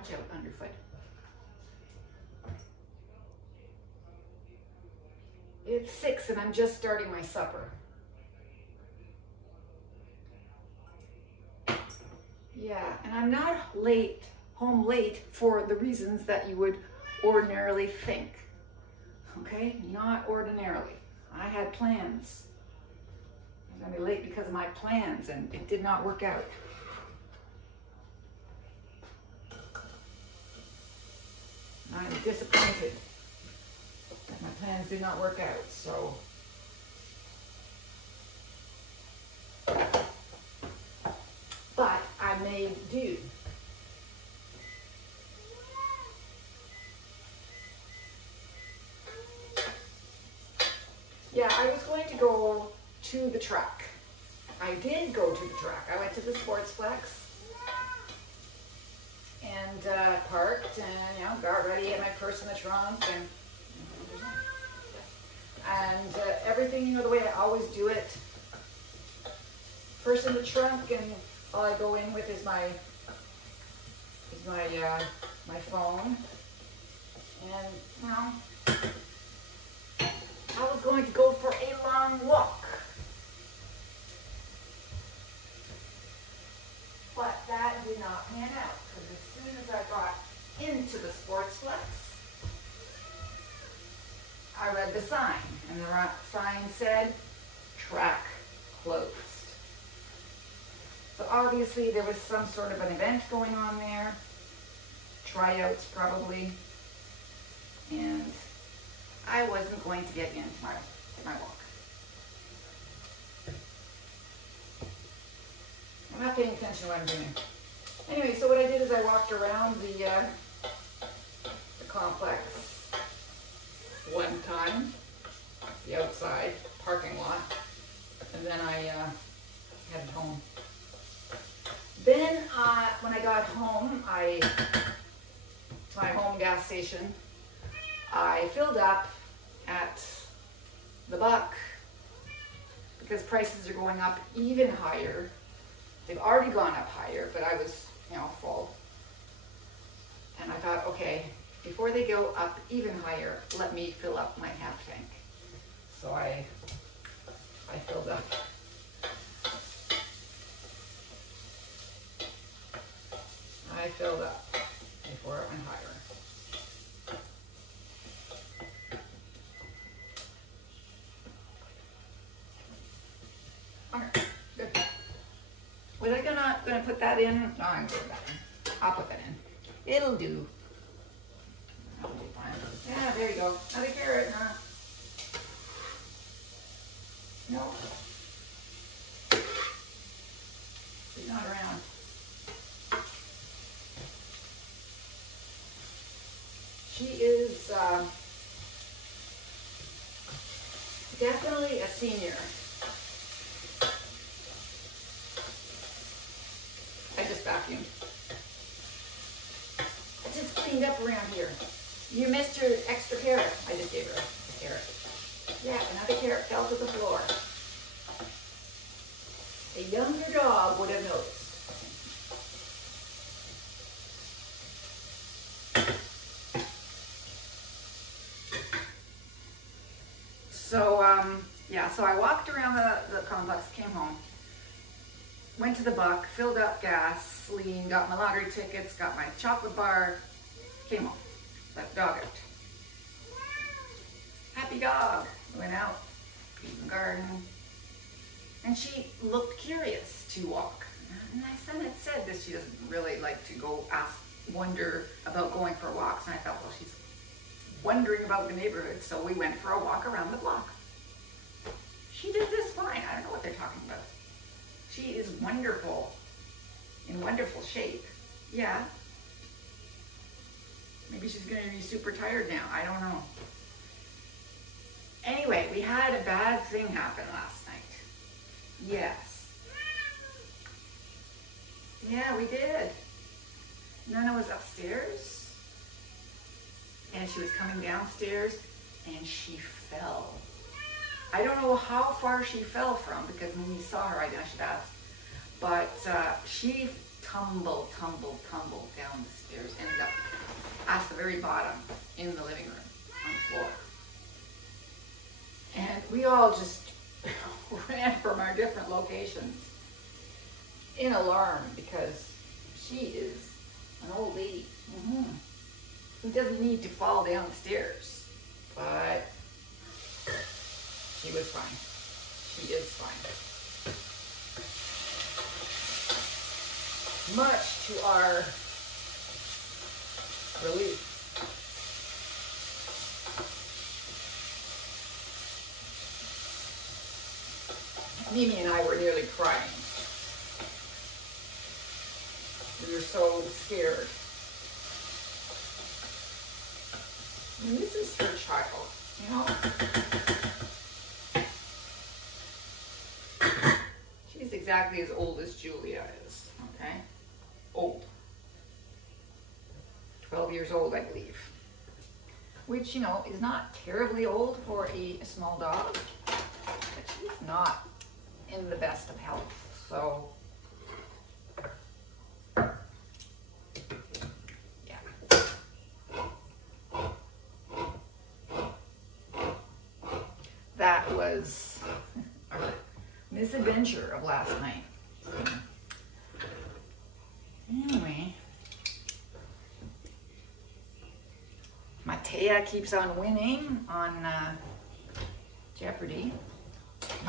Watch out, underfoot. It's 6 and I'm just starting my supper. Yeah, and I'm not home late for the reasons that you would ordinarily think. Okay, not ordinarily. I had plans. I was gonna be late because of my plans and it did not work out. I'm disappointed that my plans did not work out, so. But I made do. Yeah, I was going to go to the track. I did go to the track. I went to the Sportsplex and parked and got ready, had my purse in the trunk and everything the way I always do it. Purse in the trunk, and all I go in with is my phone. And I was going to go for a long walk. But that did not pan out, because as soon as I got into the Sportsplex, I read the sign, and the sign said, track closed. So obviously there was some sort of an event going on there, tryouts probably, and I wasn't going to get into my walk. I'm not paying attention to what I'm doing. Anyway, so what I did is I walked around the complex one time, the outside parking lot, and then I headed home. Then when I got home, to my home gas station, I filled up at the Buck because prices are going up even higher. They've already gone up higher, but I was, full. And I thought, okay, before they go up even higher, let me fill up my half tank. So I filled up. I filled up before it went higher. Okay, good. Was I gonna put that in? No, I'm gonna put that in. I'll put that in. It'll do. That'll be fine. Yeah, there you go. Another carrot, huh? No. She's not around. She is definitely a senior. I just vacuumed. I just cleaned up around here. You missed your extra carrot. I just gave her a carrot. Yeah, another carrot fell to the floor. A younger dog would have noticed. So I walked around the complex, came home, went to the Buck, filled up gasoline, got my lottery tickets, got my chocolate bar, came home, let the dog out. Happy dog. Went out, peed in the garden, and she looked curious to walk. And my son had said that she doesn't really like to go wonder about going for walks, and I thought, well, she's wondering about the neighborhood, so we went for a walk around the block. She did this fine. I don't know what they're talking about. She is wonderful, in wonderful shape. Yeah. Maybe she's going to be super tired now. I don't know. Anyway, we had a bad thing happen last night. Yes. Yeah, we did. Nana was upstairs, and she was coming downstairs, and she fell. I don't know how far she fell from, because when we saw her, I should ask, but she tumble down the stairs, ended up at the very bottom in the living room on the floor. And we all just ran from our different locations in alarm because she is an old lady who doesn't need to fall downstairs, but she was fine. She is fine. Much to our relief. Mimi and I were nearly crying. We were so scared. I mean, this is her child, you know? She's exactly as old as Julia is, okay? Old. 12 years old, I believe. Which, you know, is not terribly old for a small dog. But she's not in the best of health, so yeah. That was our misadventure of last night. Anyway, Mattea keeps on winning on Jeopardy.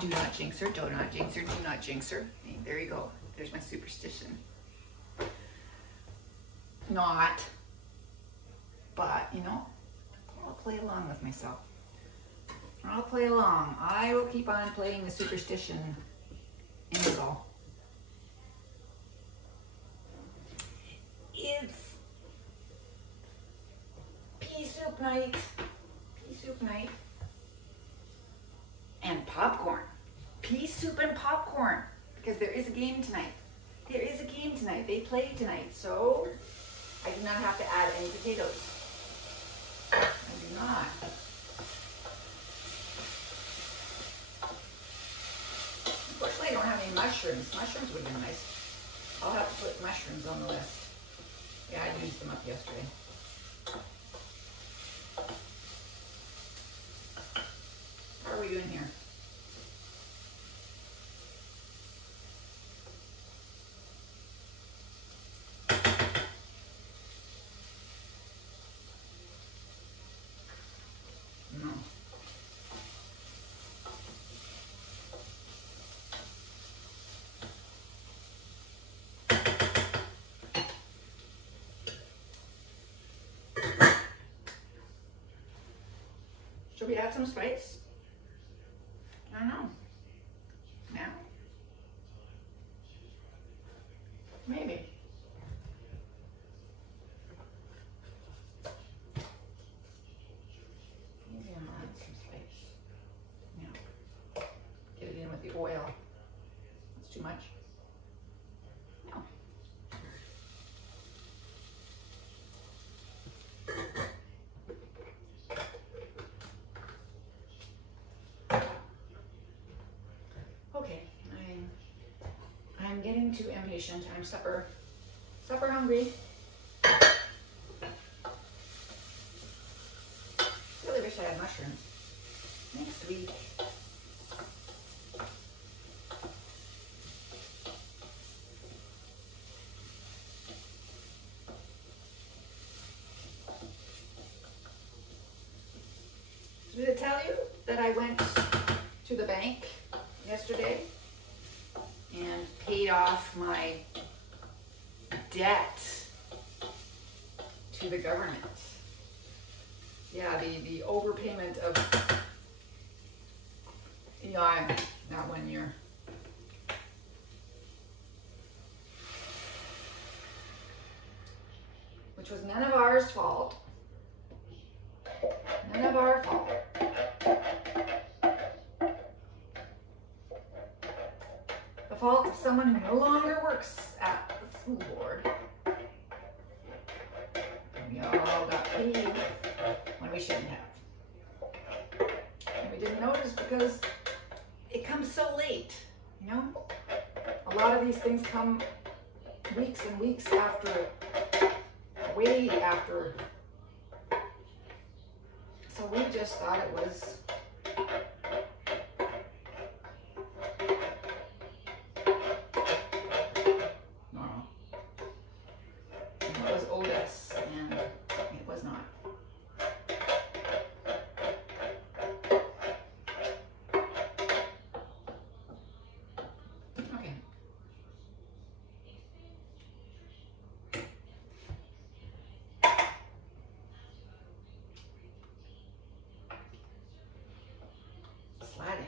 Do not jinx her, do not jinx her, do not jinx her. Hey, there you go. There's my superstition. Not. But, you know, I'll play along with myself. I'll play along. I will keep on playing the superstition angle. It's pea soup night. Pea soup night. And popcorn. Pea soup and popcorn. Because there is a game tonight. There is a game tonight. They play tonight. So I do not have to add any potatoes. I do not. Unfortunately, I don't have any mushrooms. Mushrooms would be nice. I'll have to put mushrooms on the list. Yeah, I used them up yesterday. How are we doing here? No. Should we add some spice? I don't know. Now? Maybe. Maybe I'll add some spice. Now. Get it in with the oil. That's too much. No. Okay, I'm getting too impatient. I'm supper hungry. Really wish I had mushrooms. Next week. Did I tell you that I went to the bank yesterday and paid off my debt to the government? Yeah, the overpayment of, yeah, not 1 year. Which was none of ours fault. None of our fault. The fault of someone who no longer works at the school board. We all got paid when we shouldn't have. And we didn't notice because it comes so late, you know? A lot of these things come weeks and weeks after, way after. So we just thought it was normal. It was Otis, and it was not. Okay. Slatting.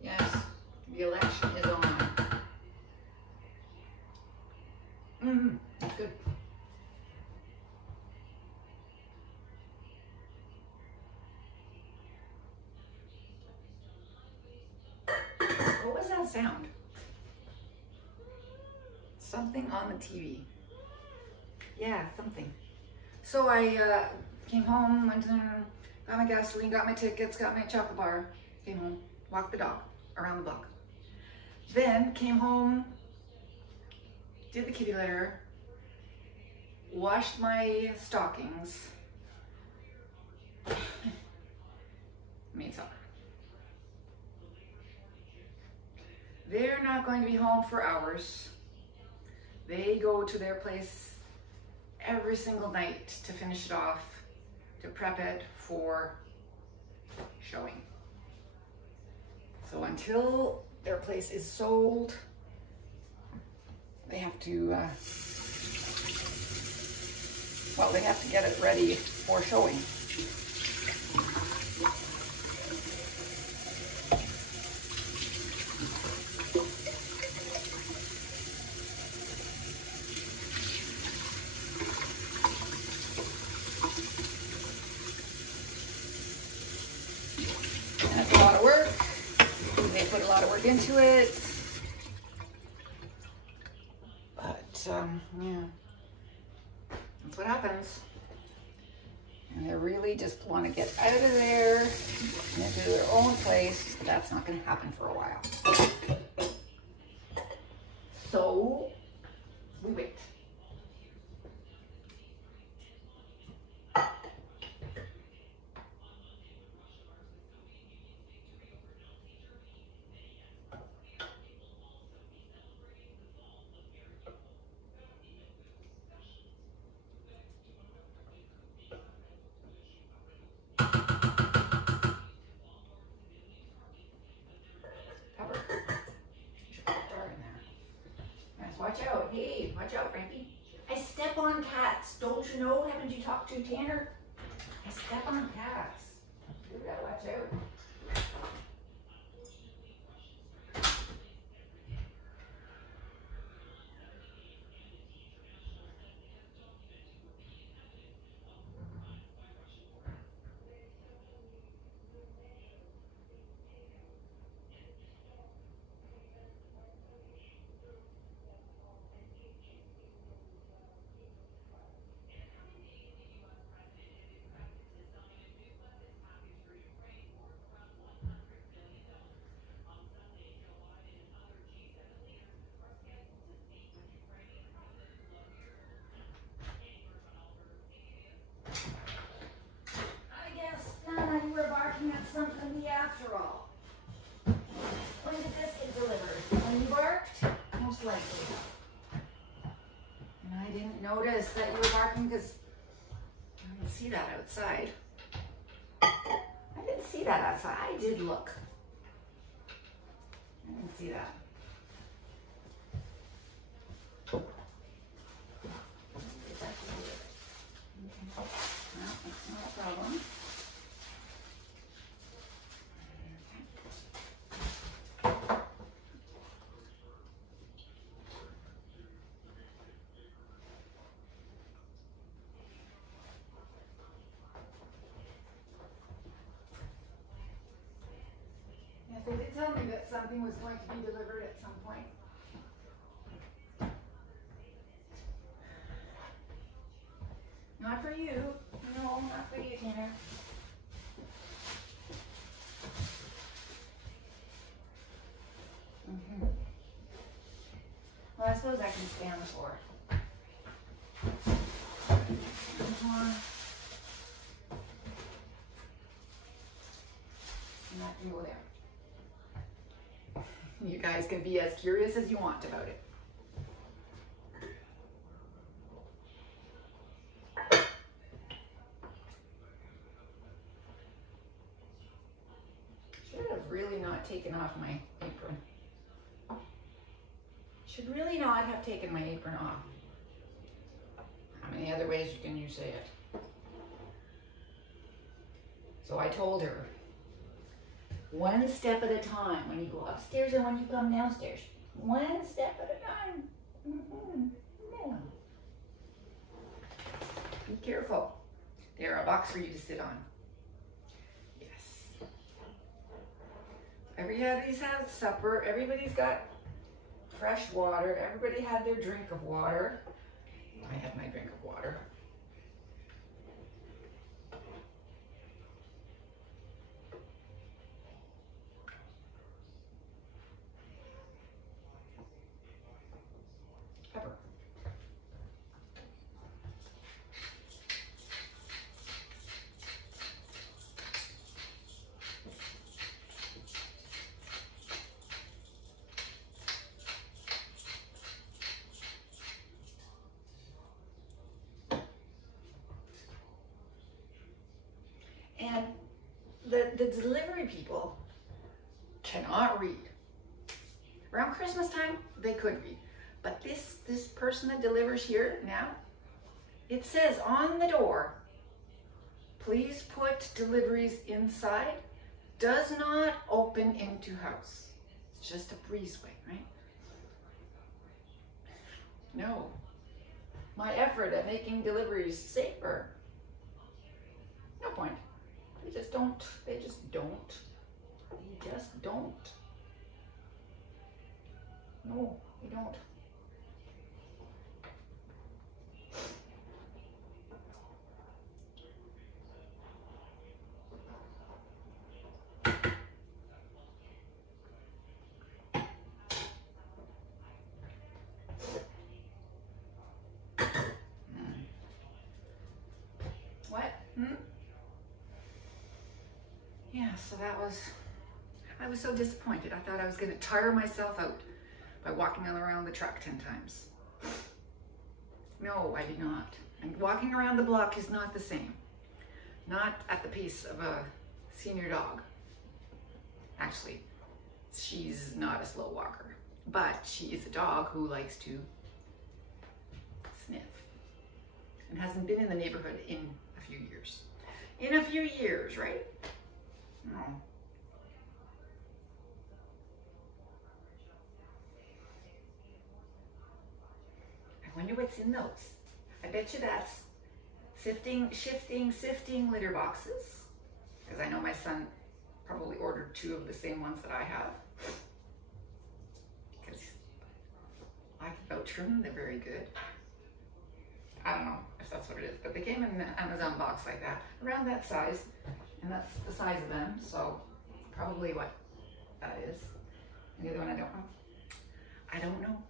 Yes, the election is on. That's good. What was that sound? Something on the TV. Yeah, something. So I came home, went and got my gasoline, got my tickets, got my chocolate bar, came home, walked the dog around the block. Then came home, did the kitty litter, washed my stockings, made supper. They're not going to be home for hours. They go to their place every single night to finish it off, to prep it for showing. So until their place is sold, they have to, well, they have to get it ready for showing. That's a lot of work. They put a lot of work into it. But, yeah, that's what happens. And they really just want to get out of there and into their own place. That's not going to happen for a while. So, we wait. Watch out. Hey, watch out, Frankie. I step on cats. Don't you know? Haven't you talked to Tanner? I step on cats. You gotta watch out. You were barking at something after all. When did this get delivered? When you barked? Most likely. And I didn't notice that you were barking because I didn't see that outside. I didn't see that outside. I did look. I didn't see that. Okay. Well, that's not a problem. something was going to be delivered at some point. Not for you. No, not for you, Tanner. Well, I suppose I can stay on the floor. And that can go there. You guys can be as curious as you want about it. Should have really not taken off my apron. Should really not have taken my apron off. How many other ways can you say it? So I told her, one step at a time when you go upstairs and when you come downstairs. One step at a time. Yeah. Be careful. They're a box for you to sit on. Yes. Everybody's had supper. Everybody's got fresh water. Everybody had their drink of water. I had my drink of water. Pepper. And the delivery people cannot read. Around Christmas time, they could read. But this person that delivers here now, it says on the door, please put deliveries inside, does not open into house. It's just a breezeway, right? No. My effort at making deliveries safer, no point. They just don't. They just don't. They just don't. No, they don't. What? Yeah, so I was so disappointed. I thought I was going to tire myself out by walking around the truck 10 times. No, I did not. And walking around the block is not the same. Not at the pace of a senior dog. Actually, she's not a slow walker, but she is a dog who likes to sniff and hasn't been in the neighborhood in a few years. In a few years, right? No. I wonder what's in those. I bet you that's sifting litter boxes. Because I know my son probably ordered 2 of the same ones that I have. Because I can vouch for them, they're very good. I don't know if that's what it is, but they came in an Amazon box like that, around that size, and that's the size of them, so probably what that is. And the other one, I don't know. I don't know.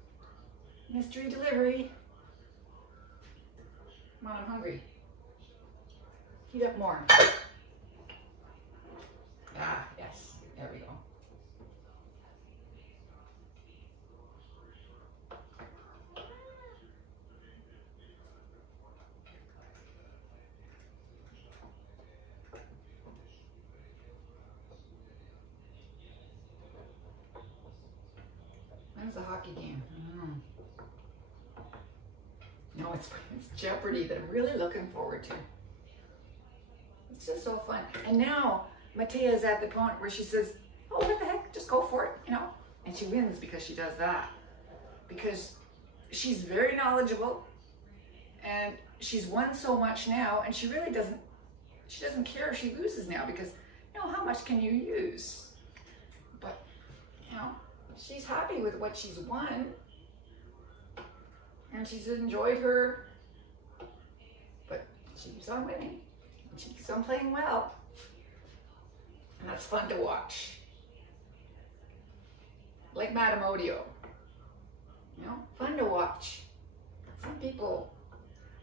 Mystery delivery. Come on, I'm hungry. Heat up more. Ah, yes, there we go. When's the hockey game? No, it's Jeopardy that I'm really looking forward to. It's just so fun. And now Mattea is at the point where she says, oh, what the heck, just go for it, you know? And she wins because she does that. Because she's very knowledgeable and she's won so much now, and she really doesn't care if she loses now, because, you know, how much can you use? But, yeah, know, she's happy with what she's won. And she's enjoyed her, but she keeps on winning. And she keeps on playing well. And that's fun to watch. Like Madame Odio. You know, fun to watch. Some people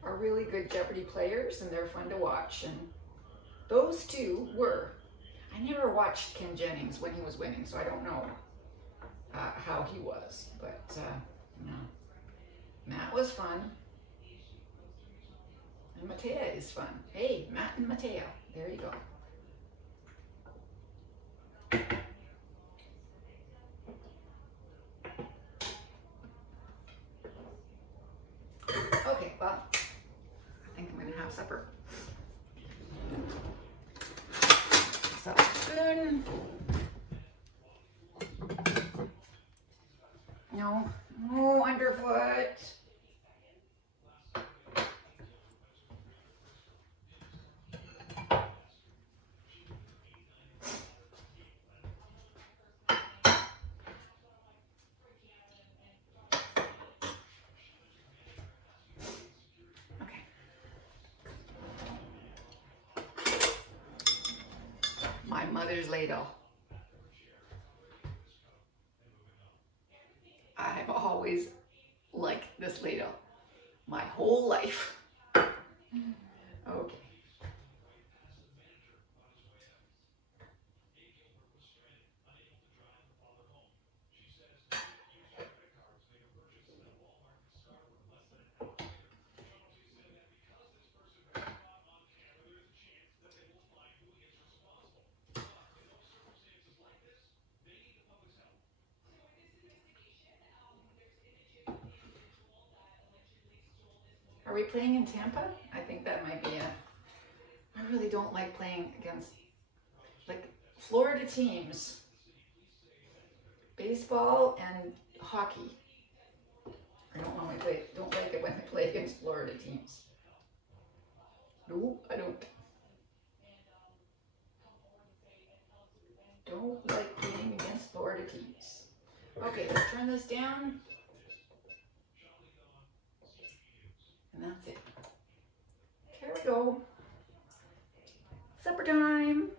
are really good Jeopardy players and they're fun to watch. And those two were. I never watched Ken Jennings when he was winning, so I don't know how he was. But, you know, Matt was fun. And Mattea is fun. Hey, Matt and Mattea. There you go. Okay, well, I think I'm going to have supper. So, spoon. No, no, underfoot. My mother's ladle. I've always liked this ladle my whole life. Okay. Are we playing in Tampa? I think that might be it. I really don't like playing against, like, Florida teams. Baseball and hockey. I don't like it when I play against Florida teams. No, I don't. Don't like playing against Florida teams. Okay, let's turn this down. And that's it. Here we go. Supper time.